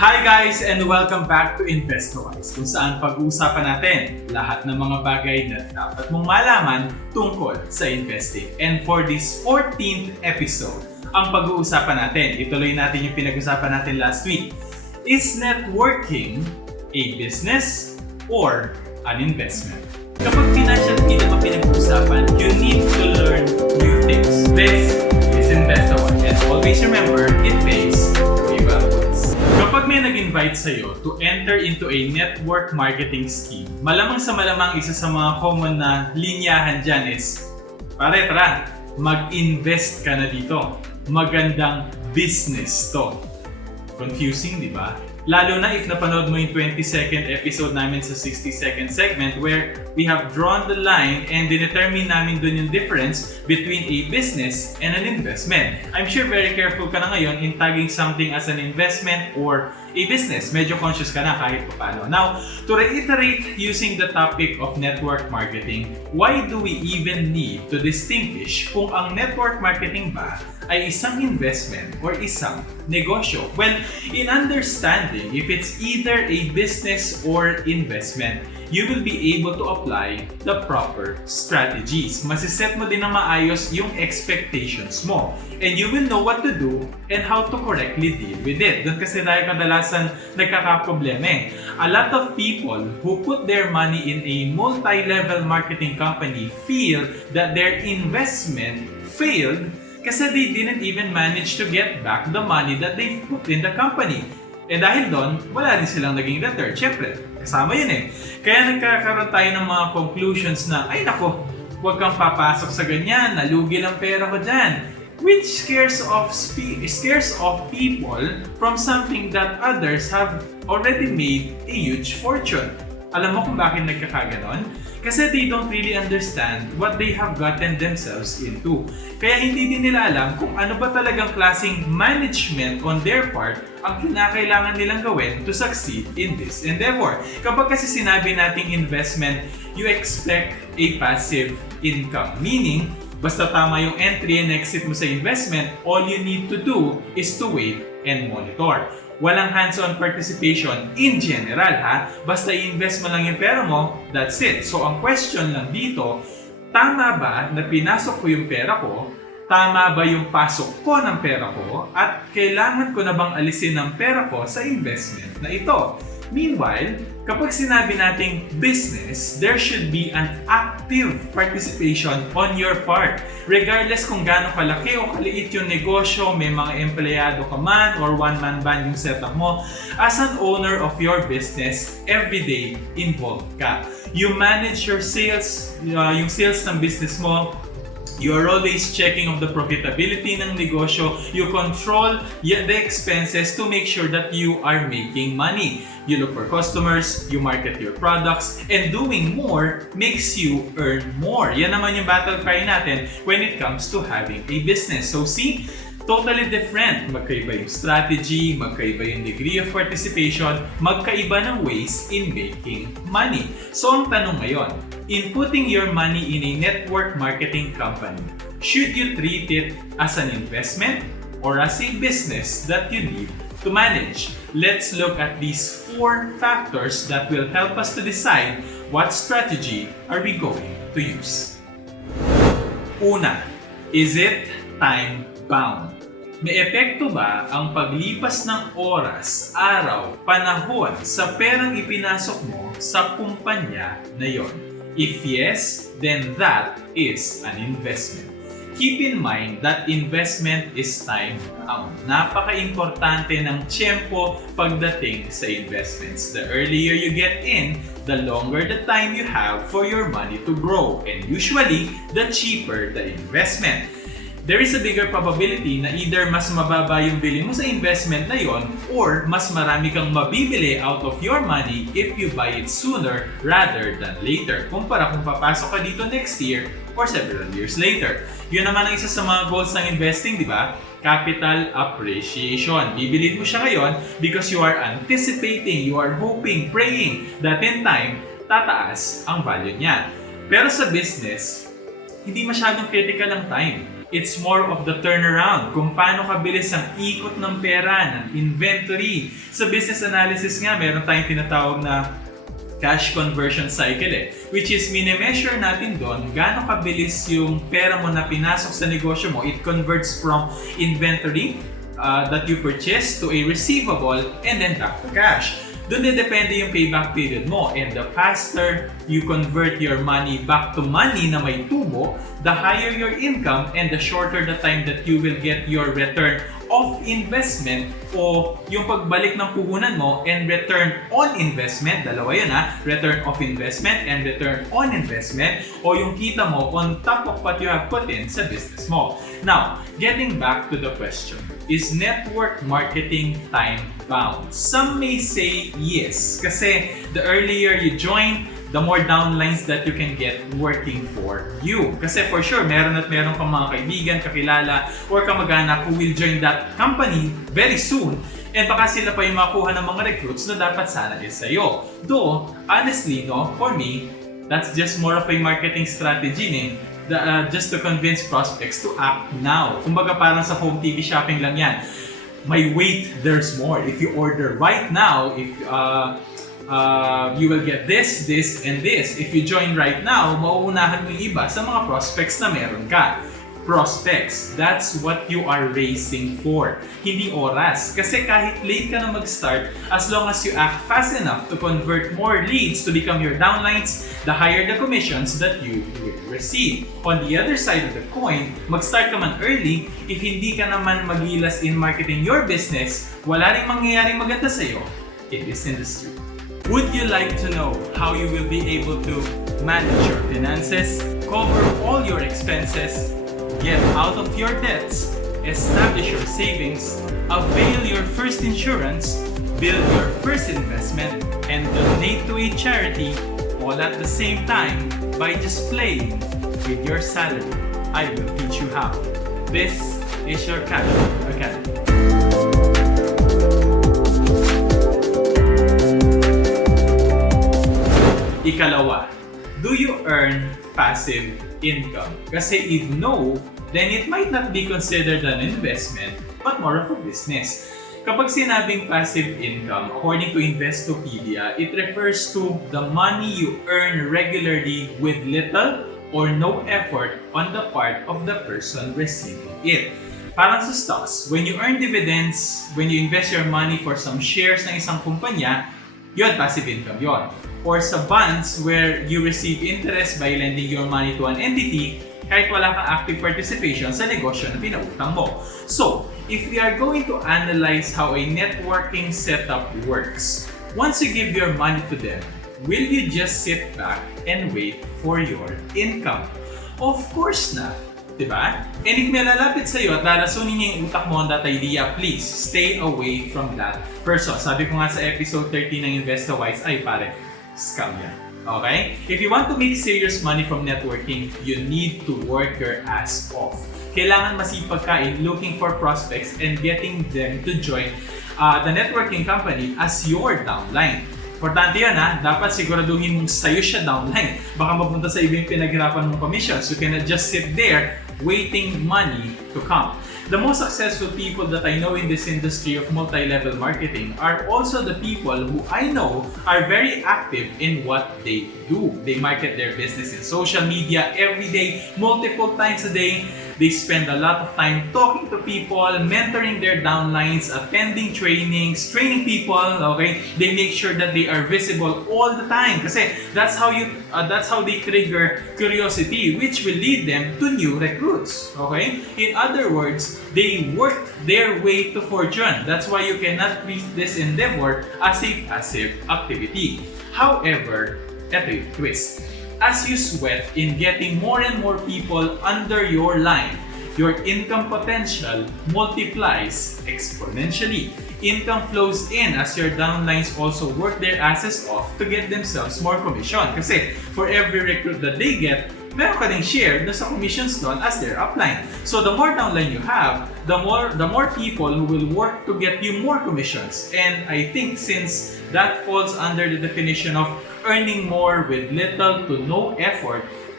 Hi guys and welcome back to InvestaWise, kung saan pag-uusapan natin lahat ng mga bagay na dapat mong malaman tungkol sa investing. And for this 14th episode, ang pag-uusapan natin, ituloy natin yung pinag-usapan natin last week. Is networking a business or an investment? Kapag financial freedom ang pinag-uusapan, you need to learn new things. This is InvestaWise, and always remember, it pays way well. Kapag may nag-invite sa'yo to enter into a network marketing scheme, malamang sa malamang isa sa mga common na linyahan dyan is, pare, tara, mag-invest ka na dito. Magandang business to. Confusing, di ba? Lalo na if napanood mo yung 22nd episode namin sa 60-second segment where we have drawn the line and dinetermine namin dun yung difference between a business and an investment. I'm sure very careful ka na ngayon in tagging something as an investment or a business. Medyo conscious ka na kahit paano. Now, to reiterate using the topic of network marketing, why do we even need to distinguish kung ang network marketing ba ay isang investment or isang negosyo? Well, in understanding if it's either a business or investment, you will be able to apply the proper strategies. Masiset mo din na maayos yung expectations mo. And you will know what to do and how to correctly deal with it. Doon kasi dahil kadalasan nagkakaproblema eh. A lot of people who put their money in a multi-level marketing company feel that their investment failed kasi they didn't even manage to get back the money that they put in the company. Eh dahil doon, wala din silang naging return. Siyempre, kasama yun eh. Kaya nagkakaroon tayo ng mga conclusions na, ay nako, huwag kang papasok sa ganyan, nalugi lang pera ko dyan. Which scares off people from something that others have already made a huge fortune. Alam mo kung bakit nagkakaganon? Kasi they don't really understand what they have gotten themselves into. Kaya hindi din nila alam kung ano ba talagang klaseng management on their part ang kinakailangan nilang gawin to succeed in this endeavor. Kapag kasi sinabi nating investment, you expect a passive income. Meaning, basta tama yung entry and exit mo sa investment, all you need to do is to wait and monitor. Walang hands-on participation in general ha. Basta i-invest mo lang yung pera mo, that's it. So ang question lang dito, tama ba na pinasok ko yung pera ko? Tama ba yung pasok ko ng pera ko? At kailangan ko na bang alisin ng pera ko sa investment na ito? Meanwhile, kapag sinabi nating business, there should be an active participation on your part. Regardless kung gaano kalaki o kaliit yung negosyo, may mga empleyado ka man or one-man band yung setup mo, as an owner of your business, everyday involved ka. You manage your sales, yung sales ng business mo. You are always checking of the profitability ng negosyo. You control the expenses to make sure that you are making money. You look for customers, you market your products, and doing more makes you earn more. Yan naman yung battle cry natin when it comes to having a business. So see, totally different. Magkaiba yung strategy, magkaiba yung degree of participation, magkaiba ng ways in making money. So ang tanong ngayon, in putting your money in a network marketing company, should you treat it as an investment or as a business that you need to manage? Let's look at these 4 factors that will help us to decide what strategy are we going to use. Una, is it time-bound? May epekto ba ang paglipas ng oras, araw, panahon sa perang ipinasok mo sa kumpanya na yon? If yes, then that is an investment. Keep in mind that investment is time-bound. Napaka-importante ng tiyempo pagdating sa investments. The earlier you get in, the longer the time you have for your money to grow. And usually, the cheaper the investment. There is a bigger probability na either mas mababa yung bili mo sa investment na yon or mas marami kang mabibili out of your money if you buy it sooner rather than later. Kumpara kung papasok ka dito next year or several years later. Yun naman ang isa sa mga goals ng investing, di ba? Capital appreciation. Bibilin mo siya ngayon because you are anticipating, you are hoping, praying that in time, tataas ang value niya. Pero sa business, hindi masyadong critical ang time. It's more of the turnaround, kung paano kabilis ang ikot ng pera, ng inventory. Sa business analysis nga, meron tayong tinatawag na cash conversion cycle which is mini-measure natin doon gaano kabilis yung pera mo na pinasok sa negosyo mo. It converts from inventory that you purchase to a receivable and then back to cash. Doon din depende yung payback period mo, and the faster you convert your money back to money na may tubo, the higher your income and the shorter the time that you will get your return of investment o yung pagbalik ng puhunan mo, and return on investment. Dalawa yun return of investment and return on investment, o yung kita mo on top of what you have put in sa business mo. Now, getting back to the question, is network marketing time bound? Some may say yes, kasi the earlier you join, the more downlines that you can get working for you. Kasi for sure, meron kang mga kaibigan, kakilala, or kamag-anak who will join that company very soon. And baka sila pa yung makuha ng mga recruits na dapat sana is sa'yo. Though, honestly, for me, that's just more of a marketing strategy just to convince prospects to act now. Kumbaga parang sa home TV shopping lang yan. May wait, there's more. If you order right now, you will get this, and this. If you join right now, mauunahan mo yung iba sa mga prospects na meron ka. Prospects, that's what you are racing for. Hindi oras. Kasi kahit late ka na mag-start, as long as you act fast enough to convert more leads to become your downlines, the higher the commissions that you will receive. On the other side of the coin, mag-start ka man early, if hindi ka naman magilas in marketing your business, wala ring mangyayaring maganda sa'yo in this industry. Would you like to know how you will be able to manage your finances, cover all your expenses, get out of your debts, establish your savings, avail your first insurance, build your first investment, and donate to a charity all at the same time by just playing with your salary? I will teach you how. This is your Cashflow Academy. Ikalawa, do you earn passive income? Kasi if no, then it might not be considered an investment, but more of a business. Kapag sinabing passive income, according to Investopedia, it refers to the money you earn regularly with little or no effort on the part of the person receiving it. Parang sa stocks, when you earn dividends, when you invest your money for some shares ng isang kumpanya, yun, passive income yun. Or sa bonds, where you receive interest by lending your money to an entity kahit wala kang active participation sa negosyo na pinautang mo. So, if we are going to analyze how a networking setup works, once you give your money to them, will you just sit back and wait for your income? Of course not. Diba? And if may lalapit sa'yo at lalasunin niya yung utak mo on that idea, please stay away from that person. Sabi ko nga sa episode 30 ng InvestaWise, ay pare, scam yan. Okay? If you want to make serious money from networking, you need to work your ass off. Kailangan masipag ka in looking for prospects and getting them to join the networking company as your downline. Importante yan dapat siguraduhin mong sa'yo siya downline. Baka mapunta sa ibang pinaghirapan mong commissions. You cannot just sit there waiting money to come. The most successful people that I know in this industry of multi-level marketing are also the people who I know are very active in what they do. They market their business in social media every day, multiple times a day. They spend a lot of time talking to people, mentoring their downlines, attending trainings, training people, okay? They make sure that they are visible all the time kasi that's how they trigger curiosity, which will lead them to new recruits, okay? In other words, they work their way to fortune. That's why you cannot treat this endeavor as a passive activity. However, ito yung twist. As you sweat in getting more and more people under your line, your income potential multiplies exponentially. Income flows in as your downlines also work their asses off to get themselves more commission. Kasi for every recruit that they get, meron ka ding share na sa commissions doon as their upline. So the more downline you have, the more people who will work to get you more commissions. And I think since that falls under the definition of earning more with little to no effort,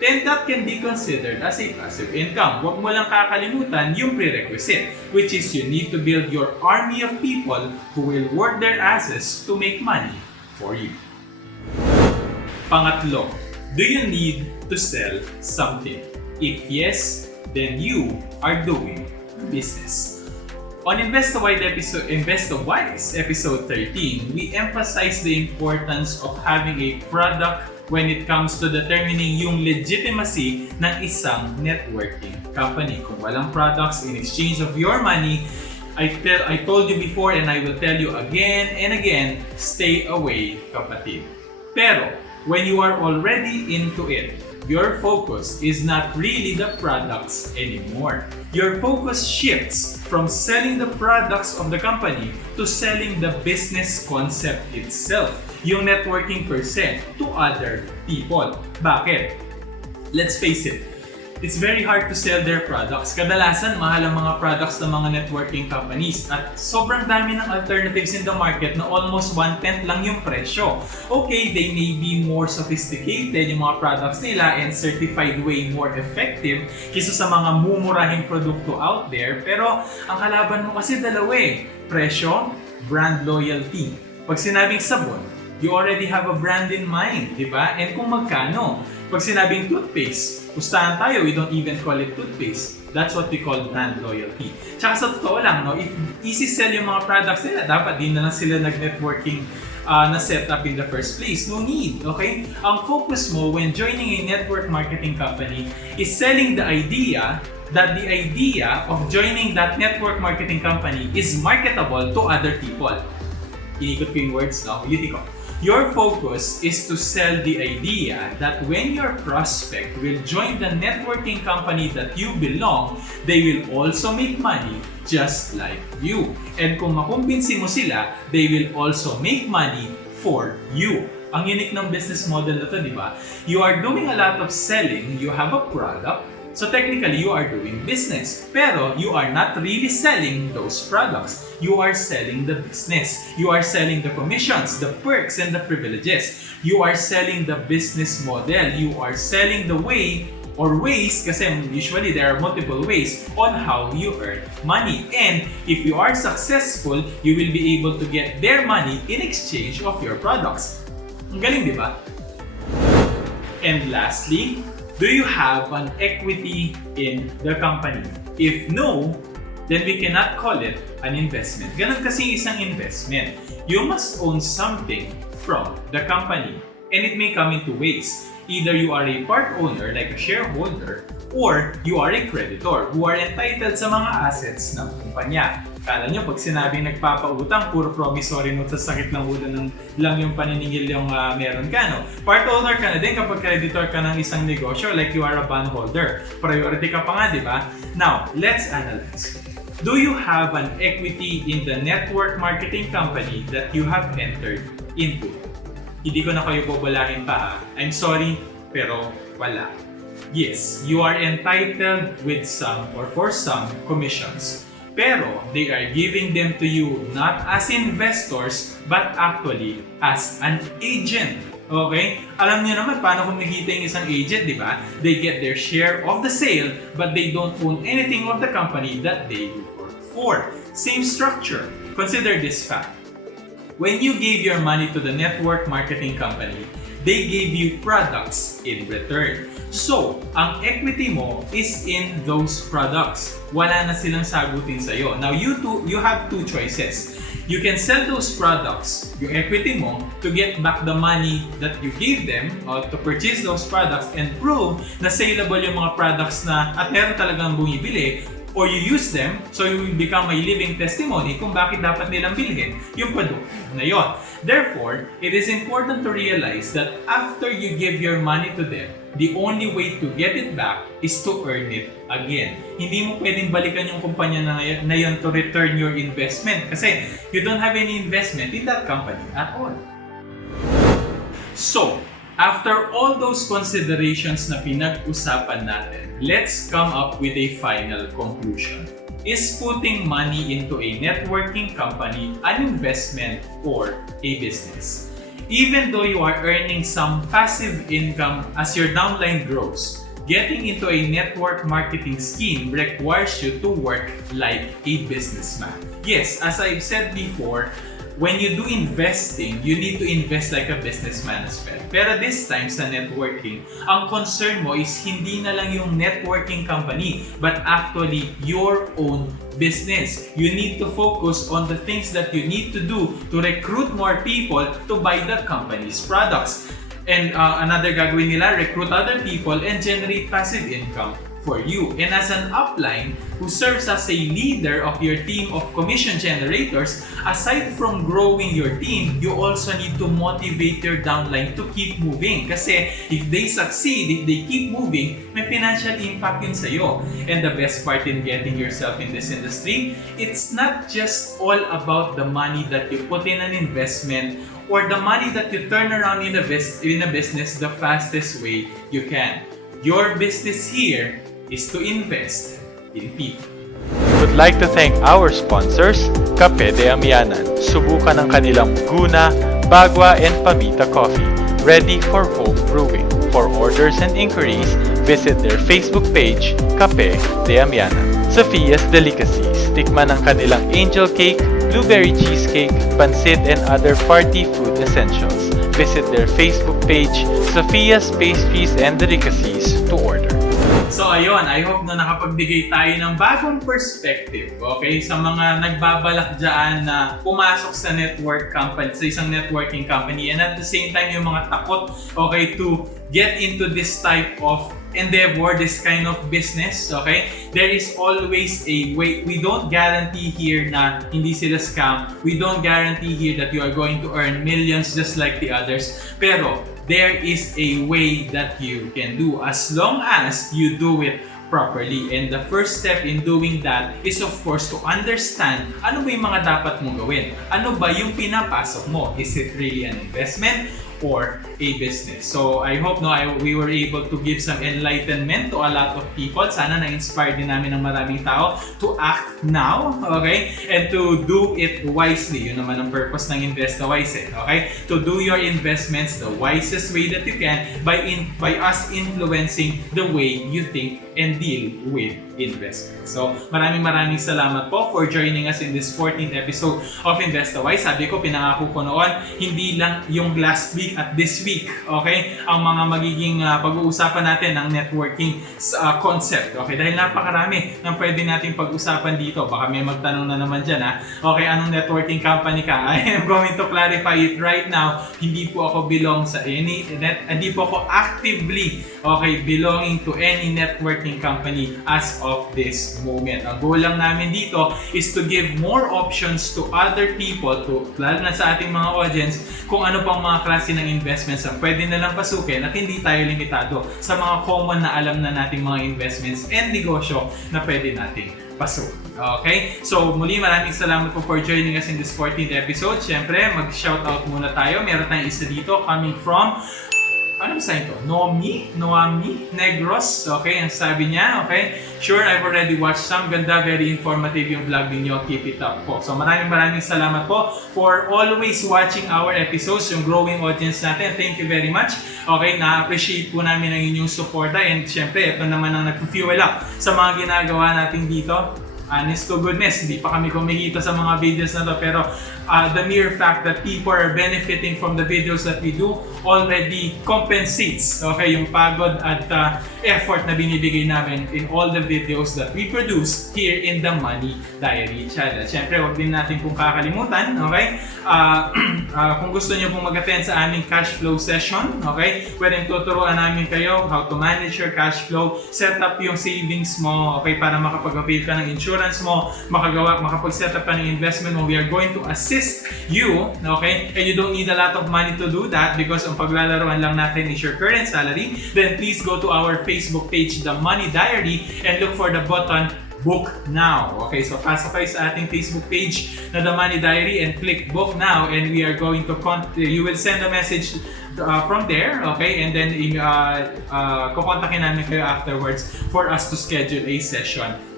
then that can be considered as a passive income. Huwag mo lang kakalimutan yung prerequisite, which is you need to build your army of people who will work their asses to make money for you. Pangatlo, do you need to sell something? If yes, then you are doing business. On InvestaWise episode 13, we emphasize the importance of having a product when it comes to determining yung legitimacy ng isang networking company. Kung walang products in exchange of your money, I told you before and I will tell you again and again, stay away, kapatid. Pero, when you are already into it, your focus is not really the products anymore. Your focus shifts from selling the products of the company to selling the business concept itself, yung networking per se, to other people. Bakit? Let's face it, it's very hard to sell their products. Kadalasan, mahal ang mga products ng mga networking companies at sobrang dami ng alternatives in the market na almost 1/10 lang yung presyo. Okay, they may be more sophisticated yung mga products nila and certified way more effective kaysa sa mga mumurahing produkto out there, pero ang kalaban mo kasi dalawa eh. Presyo, brand loyalty. Pag sinabing sabon, you already have a brand in mind, di ba? And kung magkano. Pag sinabing toothpaste, pustahan tayo, we don't even call it toothpaste. That's what we call brand loyalty. Tsaka sa totoo lang, no, if easy sell yung mga products nila, dapat din na lang sila nag-networking na set up in the first place. No need, okay? Ang focus mo when joining a network marketing company is selling the idea that the idea of joining that network marketing company is marketable to other people. Inikot ko yung words, no? Ulitin ko. Your focus is to sell the idea that when your prospect will join the networking company that you belong, they will also make money just like you. And kung makumbinsi mo sila, they will also make money for you. Ang unique ng business model na to, di ba? You are doing a lot of selling, you have a product, so technically, you are doing business. Pero you are not really selling those products. You are selling the business. You are selling the commissions, the perks, and the privileges. You are selling the business model. You are selling the way or ways, kasi usually there are multiple ways on how you earn money. And if you are successful, you will be able to get their money in exchange of your products. Ang galing, di ba? And lastly, do you have an equity in the company? If no, then we cannot call it an investment. Ganun kasi isang investment. You must own something from the company. And it may come in two ways. Either you are a part owner, like a shareholder, or you are a creditor who are entitled sa mga assets ng kumpanya. Kala nyo, pag sinabing nagpapautang, puro promissory note sa sakit ng ulo lang yung paniningil yung meron ka, no? Part owner ka na din kapag creditor ka ng isang negosyo, like you are a bondholder. Priority ka pa nga, di ba? Now, let's analyze. Do you have an equity in the network marketing company that you have entered into? Hindi ko na kayo bobolahin pa, ha? I'm sorry, pero wala. Yes, you are entitled with some or for some commissions. Pero they are giving them to you not as investors but actually as an agent. Okay? Alam niyo naman paano kumikita yung isang agent, di ba? They get their share of the sale but they don't own anything of the company that they work for. Same structure. Consider this fact. When you gave your money to the network marketing company, they gave you products in return. So, ang equity mo is in those products. Wala na silang sagutin sa'yo. Now, you have two choices. You can sell those products, yung equity mo, to get back the money that you gave them or to purchase those products and prove na saleable yung mga products na at meron talagang bumibili, or you use them so you will become a living testimony kung bakit dapat nilang bilhin yung produkto na yon. Therefore, it is important to realize that after you give your money to them, the only way to get it back is to earn it again. Hindi mo pwedeng balikan yung kumpanya na yun to return your investment kasi you don't have any investment in that company at all. So, after all those considerations na pinag-usapan natin, let's come up with a final conclusion. Is putting money into a networking company an investment or a business? Even though you are earning some passive income as your downline grows, getting into a network marketing scheme requires you to work like a businessman. Yes, as I've said before, when you do investing, you need to invest like a businessman as well. Pero this time sa networking, ang concern mo is hindi na lang yung networking company, but actually your own business. You need to focus on the things that you need to do to recruit more people to buy the company's products. And another gagawin nila, recruit other people and generate passive income for you. And as an upline who serves as a leader of your team of commission generators, aside from growing your team, you also need to motivate your downline to keep moving. Kasi if they succeed, if they keep moving, may financial impact yun sa'yo. And the best part in getting yourself in this industry, it's not just all about the money that you put in an investment or the money that you turn around in a business the fastest way you can. Your business here is to invest in people. Would like to thank our sponsors, Kape de Amianan. Subukan ang kanilang Guna, Bagua, and Pamita coffee, ready for home brewing. For orders and inquiries, visit their Facebook page, Kape de Amianan. Sophia's Delicacies. Tikman ang kanilang angel cake, blueberry cheesecake, pancit, and other party food essentials. Visit their Facebook page, Sophia's Pastries and Delicacies, to order. So ayun, I hope na nakapagbigay tayo ng bagong perspective, okay, sa mga nagbabalak dyan na pumasok sa network company, sa isang networking company, and at the same time yung mga takot, okay, to get into this type of endeavor, this kind of business, okay? There is always a way. We don't guarantee here na hindi sila scam. We don't guarantee here that you are going to earn millions just like the others. Pero there is a way that you can do as long as you do it properly. And the first step in doing that is of course to understand ano ba yung mga dapat mong gawin. Ano ba yung pinapasok mo? Is it really an investment or a business? So I hope we were able to give some enlightenment to a lot of people. Sana na-inspire din namin ng maraming tao to act now, okay? And to do it wisely. Yun naman ang purpose ng InvestaWise, okay? To do your investments the wisest way that you can by us influencing the way you think and deal with investment. So, maraming salamat po for joining us in this 14th episode of InvestaWise. Sabi ko, pinangako ko noon, hindi lang yung last week at this week, okay, ang mga magiging pag-uusapan natin ng networking concept, okay? Dahil napakarami ng pwede nating pag-usapan dito. Baka may magtanong na naman dyan, ha? Okay, anong networking company ka? I am going to clarify it right now. Hindi po ako belong sa hindi po ako actively, okay, belonging to any networking company as of this moment. Ang goal lang namin dito is to give more options to other people, lalo na sa ating mga audience, kung ano pang mga klase ng investments na pwede nalang pasukin at hindi tayo limitado sa mga common na alam na nating mga investments and negosyo na pwede nating pasukin. Okay? So, muli maraming salamat po for joining us in this 14th episode. Siyempre, mag-shoutout muna tayo. Meron tayong isa dito coming from ano ba ito? Noami Negros. Okay, ang sabi niya, okay? Sure, I've already watched some. Ganda, very informative yung vlog ninyo. Keep it up po. So maraming salamat po for always watching our episodes, yung growing audience natin. Thank you very much. Okay, na-appreciate po namin ang inyong suporta. And syempre, ito naman ang nag-fuel up sa mga ginagawa natin dito. Honest to goodness, hindi pa kami kumikita sa mga videos na to, pero the mere fact that people are benefiting from the videos that we do already compensates, okay, yung pagod at effort na binibigay namin in all the videos that we produce here in the Money Diary channel. Siyempre, huwag din natin kung kakalimutan, okay, kung gusto niyo pong mag-attend sa aming cash flow session, okay, pwedeng tuturuan namin kayo how to manage your cash flow, set up yung savings mo, okay, para makapag-avail ka ng insurance mo, makapag-set up ka ng investment mo. We are going to assist you, okay? And you don't need a lot of money to do that because ang paglalaroan lang natin is your current salary. Then please go to our Facebook page, The Money Diary, and look for the button Book Now. Okay, so pasok kayo sa ating Facebook page na The Money Diary and click Book Now, and we are going to you will send a message from there, okay, and then kukontakin namin kayo afterwards for us to schedule a session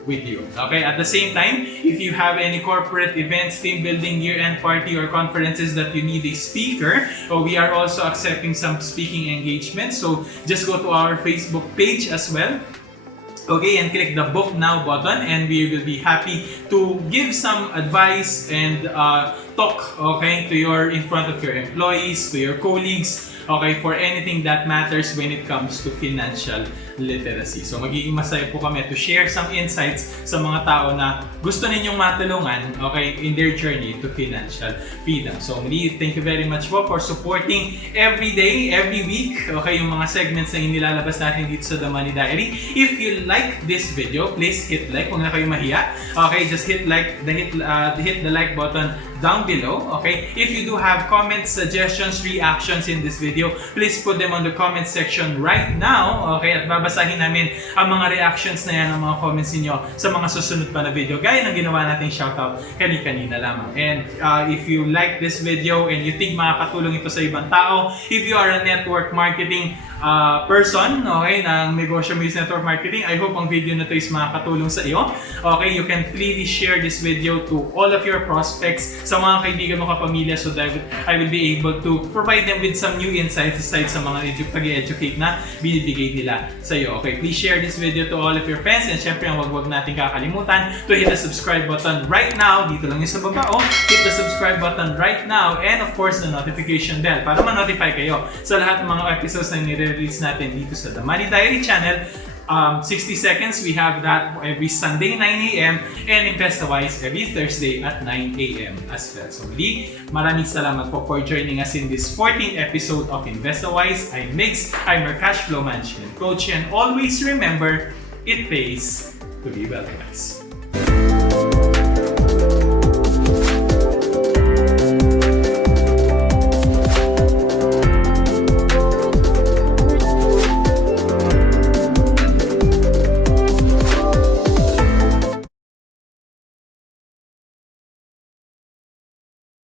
with you. Okay, at the same time, if you have any corporate events, team building, year-end party, or conferences that you need a speaker, we are also accepting some speaking engagements. So just go to our Facebook page as well. Okay, and click the book now button, and we will be happy to give some advice and talk, okay, in front of your employees, to your colleagues, okay, for anything that matters when it comes to financial literacy. So magiging masaya po kami to share some insights sa mga tao na gusto ninyong matulungan, okay, in their journey to financial freedom. So muli, thank you very much po for supporting every day, every week, okay, yung mga segments na inilalabas natin dito sa The Money Diary. If you like this video, please hit like. Huwag na kayo mahiya. Okay, just hit the like button down below. Okay, if you do have comments, suggestions, reactions in this video, please put them on the comment section right now. Okay, at babasahin namin ang mga reactions na yan, ang mga comments niyo sa mga susunod pa na video, gaya ng ginawa nating shoutout kanina lamang. And if you like this video and you think makakatulong ito sa ibang tao, if you are a network marketing person, okay, ng InvestaWise Network Marketing, I hope ang video na to is makakatulong sa iyo. Okay, you can freely share this video to all of your prospects, sa mga kaibigan mo, kapamilya, so that I will be able to provide them with some new insights aside sa mga pag-educate na binibigay nila sa iyo. Okay, please share this video to all of your friends, and syempre ang wag natin kakalimutan to hit the subscribe button right now. Dito lang yung sa baba, hit the subscribe button right now, and of course the notification bell para ma-notify kayo sa lahat ng mga episodes na nire-release natin dito sa The Money Diary channel. 60 seconds, we have that every Sunday 9 a.m. and InvestaWise every Thursday at 9 a.m. as well. So muli, maraming salamat po for joining us in this 14th episode of InvestaWise. I'm Mix, I'm your Cashflow Management Coach, and always remember, it pays to be well-wise.